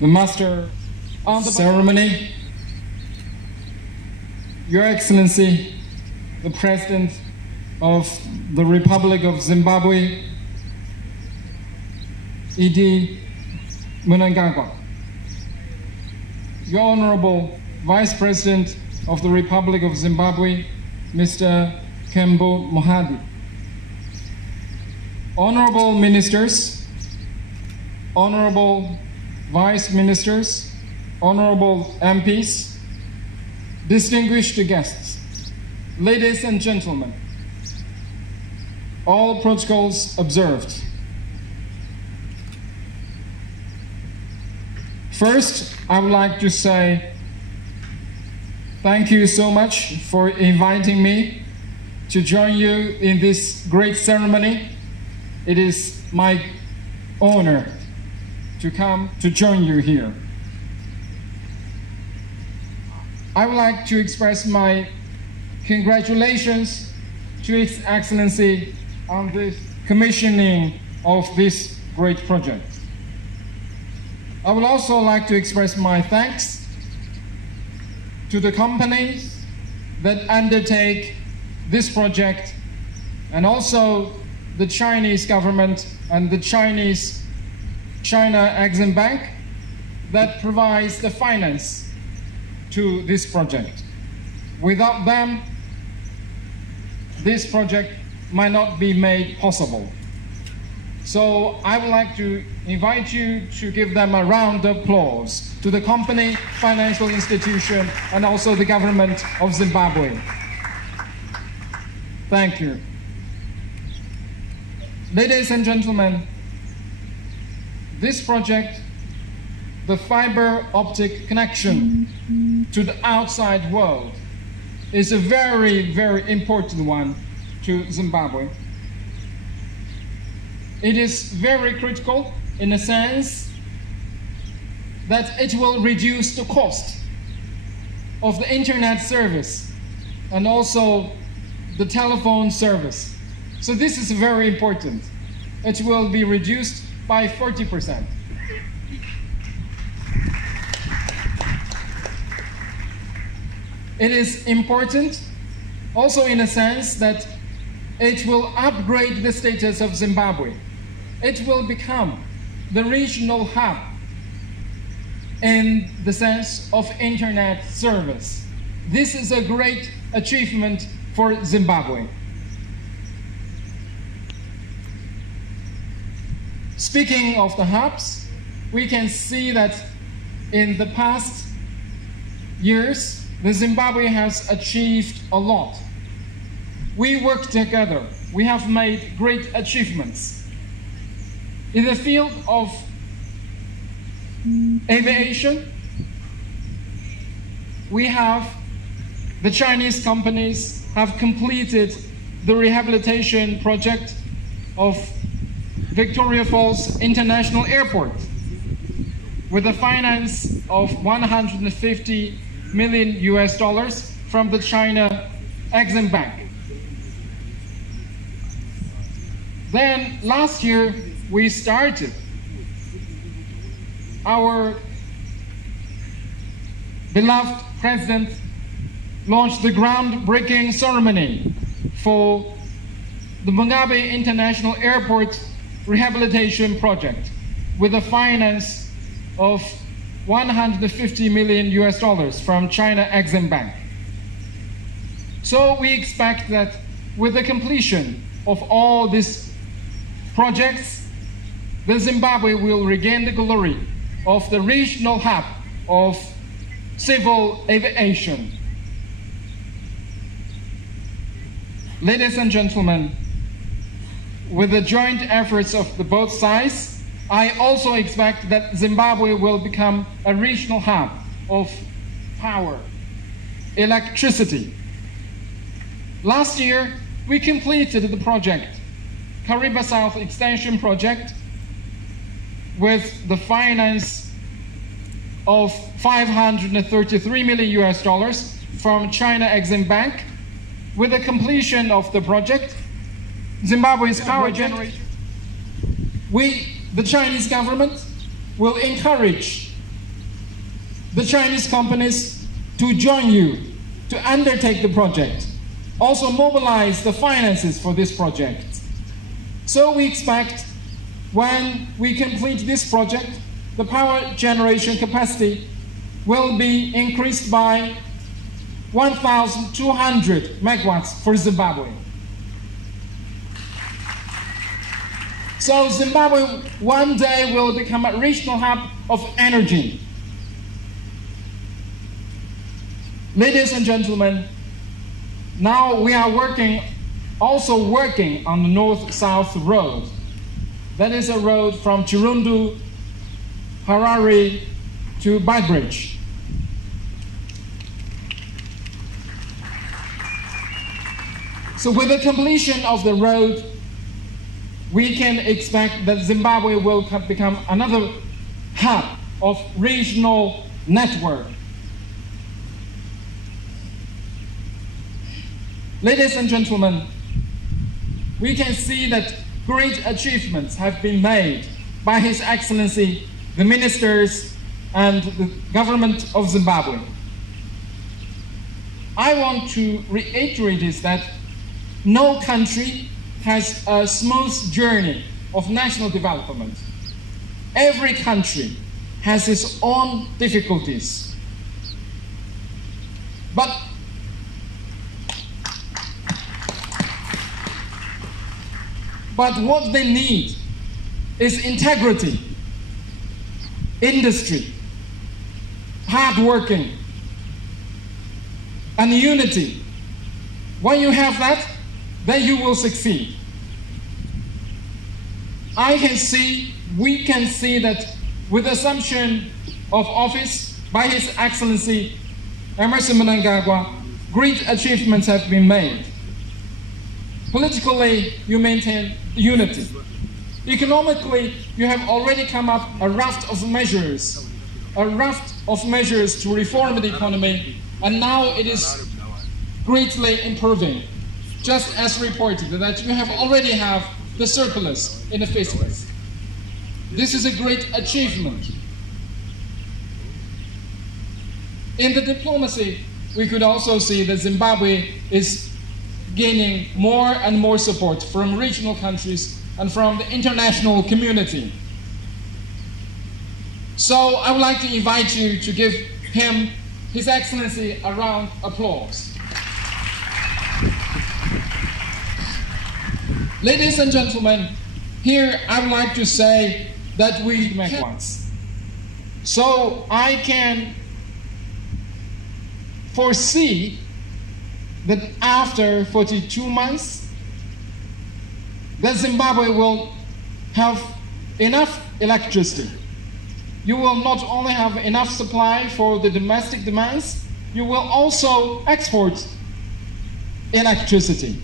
the master of the ceremony, Your Excellency, the President of the Republic of Zimbabwe, E.D. Mnangagwa, Your Honorable Vice President of the Republic of Zimbabwe, Mr. Kembo Mohadi, Honorable Ministers, Honorable Vice Ministers, Honorable MPs, distinguished guests, ladies and gentlemen, all protocols observed. First, I would like to say thank you so much for inviting me to join you in this great ceremony. It is my honor to come to join you here. I would like to express my congratulations to His Excellency on the commissioning of this great project. I would also like to express my thanks to the companies that undertake this project, and also the Chinese government and the China Exim Bank that provides the finance to this project. Without them, this project might not be made possible. So I would like to invite you to give them a round of applause to the company, financial institution, and also the government of Zimbabwe. Thank you. Ladies and gentlemen, this project, the fiber optic connection to the outside world, is a very, very important one to Zimbabwe. It is very critical in a sense that it will reduce the cost of the internet service and also the telephone service. So this is very important. It will be reduced by 40%. It is important also in a sense that it will upgrade the status of Zimbabwe. It will become the regional hub in the sense of internet service. This is a great achievement for Zimbabwe. Speaking of the hubs, we can see that in the past years, the Zimbabwe has achieved a lot. We work together. We have made great achievements. In the field of aviation, the Chinese companies have completed the rehabilitation project of Victoria Falls International Airport with a finance of $150 million from the China Exim Bank. Then last year, we started our beloved president launched the groundbreaking ceremony for the Mugabe International Airport rehabilitation project with a finance of $150 million from China Exim Bank. So we expect that with the completion of all these projects, the Zimbabwe will regain the glory of the regional hub of civil aviation. Ladies and gentlemen, with the joint efforts of the both sides, I also expect that Zimbabwe will become a regional hub of power, electricity. Last year, we completed the project, Kariba South Extension Project, with the finance of $533 million from China Exim Bank. With the completion of the project, Zimbabwe's power generation, the Chinese government will encourage the Chinese companies to join you to undertake the project, also mobilize the finances for this project. So we expect when we complete this project, the power generation capacity will be increased by 1,200 megawatts for Zimbabwe. So Zimbabwe one day will become a regional hub of energy. Ladies and gentlemen, now we are also working on the North-South road. That is a road from Chirundu, Harare to BeitBride. So with the completion of the road, we can expect that Zimbabwe will become another hub of regional network. Ladies and gentlemen, we can see that great achievements have been made by His Excellency, the ministers, and the government of Zimbabwe. I want to reiterate is that no country has a smooth journey of national development. Every country has its own difficulties. But what they need is integrity, industry, hard working, and unity. When you have that, then you will succeed. We can see that with the assumption of office by His Excellency Emmerson Mnangagwa, great achievements have been made. Politically, you maintain unity. Economically, you have already come up a raft of measures to reform the economy, and now it is greatly improving. Just as reported that you already have the surplus in the fiscus. This is a great achievement. In the diplomacy, we could also see that Zimbabwe is gaining more and more support from regional countries and from the international community. So I would like to invite you to give him, His Excellency, a round of applause. Ladies and gentlemen, here I would like to say that we met once. So I can foresee that after 42 months, that Zimbabwe will have enough electricity. You will not only have enough supply for the domestic demands, you will also export electricity.